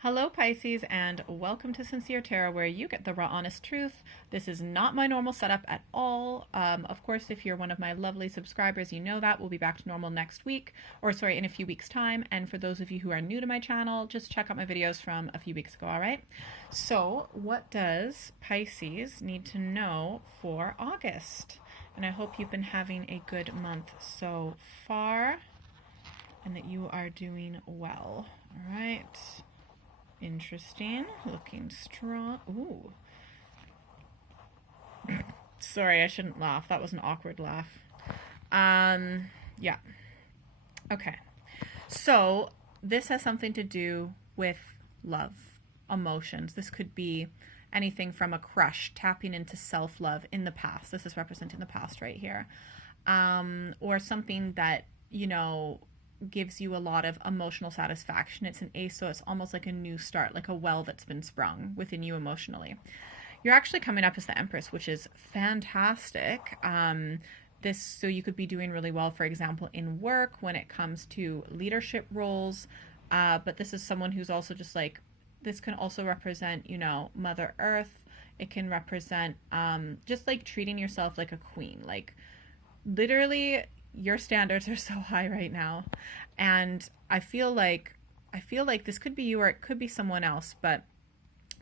Hello, Pisces, and welcome to Sincere Tarot, where you get the raw, honest truth. This is not my normal setup at all. Of course, if you're one of my lovely subscribers, you know that. We'll be back to normal next week, in a few weeks' time. And for those of you who are new to my channel, just check out my videos from a few weeks ago, all right? So, what does Pisces need to know for August? And I hope you've been having a good month so far and that you are doing well, all right? Interesting. Looking strong. Ooh. Sorry, I shouldn't laugh. That was an awkward laugh. Yeah. Okay. So, this has something to do with love, emotions. This could be anything from a crush, tapping into self-love in the past. This is representing the past right here. Or something that, gives you a lot of emotional satisfaction. It's an ace, so it's almost like a new start, like a well that's been sprung within you emotionally. You're actually coming up as the Empress, which is fantastic. So you could be doing really well, for example, in work when it comes to leadership roles. But this is someone who's also just like, this can also represent, Mother Earth. It can represent just like treating yourself like a queen. Like literally your standards are so high right now, and I feel like this could be you or it could be someone else, but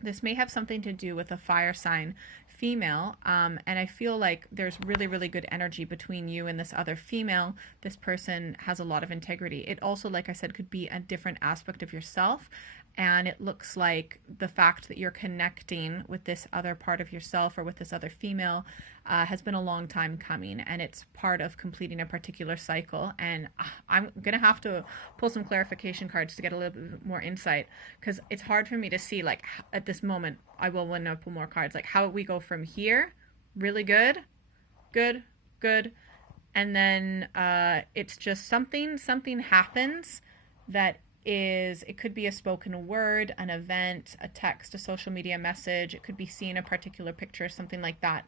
this may have something to do with a fire sign female, and I feel like there's really, really good energy between you and this other female. This person has a lot of integrity. It also, like I said, could be a different aspect of yourself, and it looks like the fact that you're connecting with this other part of yourself or with this other female has been a long time coming, and it's part of completing a particular cycle. And I'm gonna have to pull some clarification cards to get a little bit more insight, because it's hard for me to see, like, at this moment. I will, when I pull more cards, like how we go from here. Really good, and then it's just something happens that is, it could be a spoken word, an event, a text, a social media message. It could be seeing a particular picture, something like that.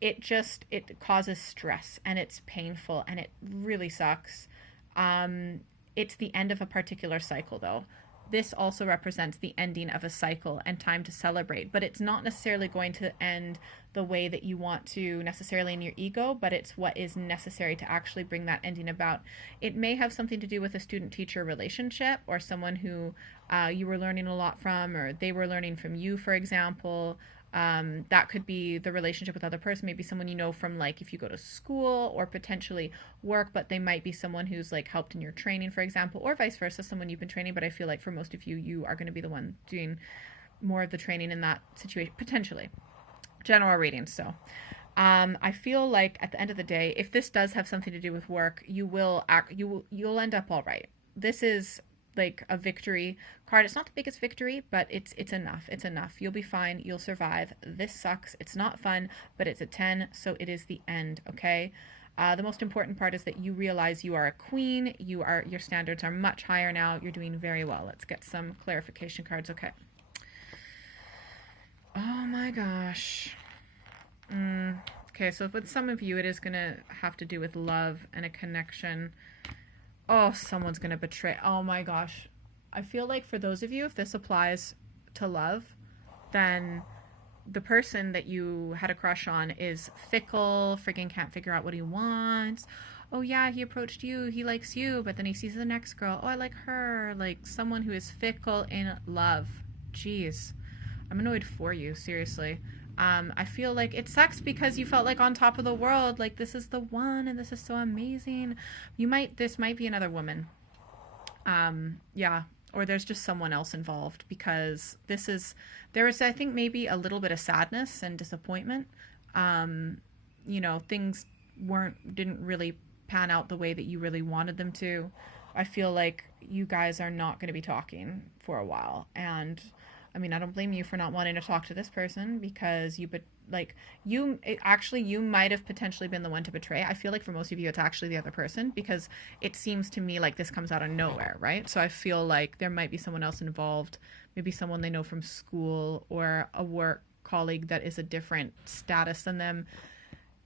It causes stress, and it's painful, and it really sucks. It's the end of a particular cycle, though. This also represents the ending of a cycle and time to celebrate, but it's not necessarily going to end the way that you want to necessarily in your ego, but it's what is necessary to actually bring that ending about. It may have something to do with a student-teacher relationship, or someone who you were learning a lot from, or they were learning from you, for example. That could be the relationship with other person, maybe someone you know from, like, if you go to school or potentially work, but they might be someone who's like helped in your training, for example, or vice versa, someone you've been training. But I feel like for most of you, you are going to be the one doing more of the training in that situation, potentially. General reading. So I feel like at the end of the day, if this does have something to do with work, you'll end up all right. This is like a victory card. It's not the biggest victory, but it's enough. It's enough. You'll be fine. You'll survive. This sucks. It's not fun, but it's a 10, so it is the end, okay? The most important part is that you realize you are a queen. Your standards are much higher now. You're doing very well. Let's get some clarification cards, okay? Oh my gosh. Okay, so with some of you, it is going to have to do with love and a connection. Oh, someone's going to betray. Oh my gosh. I feel like for those of you, if this applies to love, then the person that you had a crush on is fickle, freaking can't figure out what he wants. Oh yeah, he approached you, he likes you, but then he sees the next girl. Oh, I like her. Like someone who is fickle in love. Jeez. I'm annoyed for you, seriously. I feel like it sucks because you felt like on top of the world, like this is the one and this is so amazing. This might be another woman. Yeah, or there's just someone else involved, because there is, I think, maybe a little bit of sadness and disappointment. Things didn't really pan out the way that you really wanted them to. I feel like you guys are not going to be talking for a while, and I mean, I don't blame you for not wanting to talk to this person, because you might have potentially been the one to betray. I feel like for most of you, it's actually the other person, because it seems to me like this comes out of nowhere, right? So I feel like there might be someone else involved, maybe someone they know from school, or a work colleague that is a different status than them.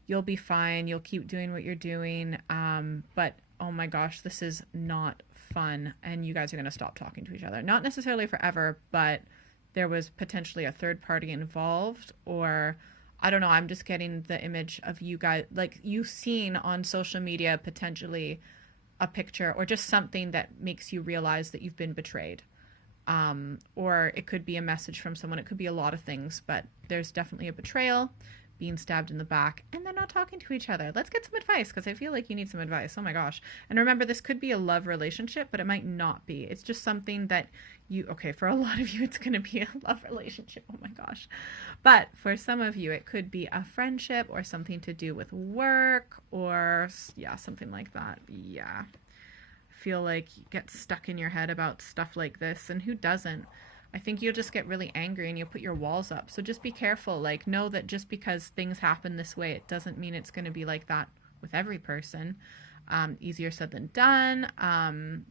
You'll be fine. You'll keep doing what you're doing. But oh my gosh, this is not fun and you guys are going to stop talking to each other. Not necessarily forever, but there was potentially a third party involved, or I don't know, I'm just getting the image of you guys, like you seen on social media potentially a picture or just something that makes you realize that you've been betrayed. Or it could be a message from someone. It could be a lot of things, but there's definitely a betrayal, being stabbed in the back, and they're not talking to each other. Let's get some advice, because I feel like you need some advice. Oh my gosh. And remember, this could be a love relationship, but it might not be. It's just something that okay, for a lot of you, it's going to be a love relationship. Oh my gosh. But for some of you, it could be a friendship or something to do with work or, yeah, something like that. Yeah. Feel like you get stuck in your head about stuff like this, and who doesn't? I think you'll just get really angry and you'll put your walls up. So just be careful. Like, know that just because things happen this way, it doesn't mean it's going to be like that with every person. Easier said than done.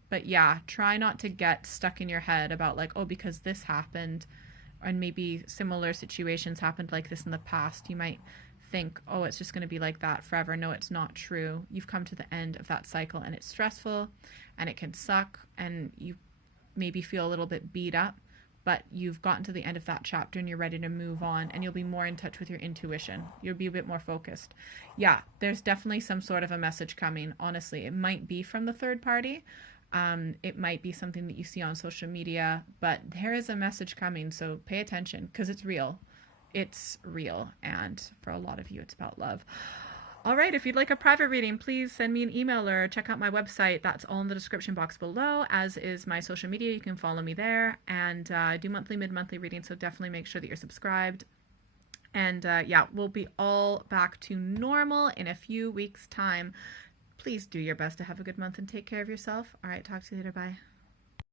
But yeah, try not to get stuck in your head about like, oh, because this happened and maybe similar situations happened like this in the past. You might think, oh, it's just going to be like that forever. No, it's not true. You've come to the end of that cycle, and it's stressful and it can suck, and you maybe feel a little bit beat up, but you've gotten to the end of that chapter and you're ready to move on, and you'll be more in touch with your intuition. You'll be a bit more focused. Yeah, there's definitely some sort of a message coming. Honestly, it might be from the third party. It might be something that you see on social media, but there is a message coming. So pay attention, because it's real. It's real. And for a lot of you, it's about love. All right, if you'd like a private reading, please send me an email or check out my website. That's all in the description box below, as is my social media. You can follow me there. And I do monthly, mid-monthly readings, so definitely make sure that you're subscribed. And yeah, we'll be all back to normal in a few weeks' time. Please do your best to have a good month and take care of yourself. All right, talk to you later. Bye.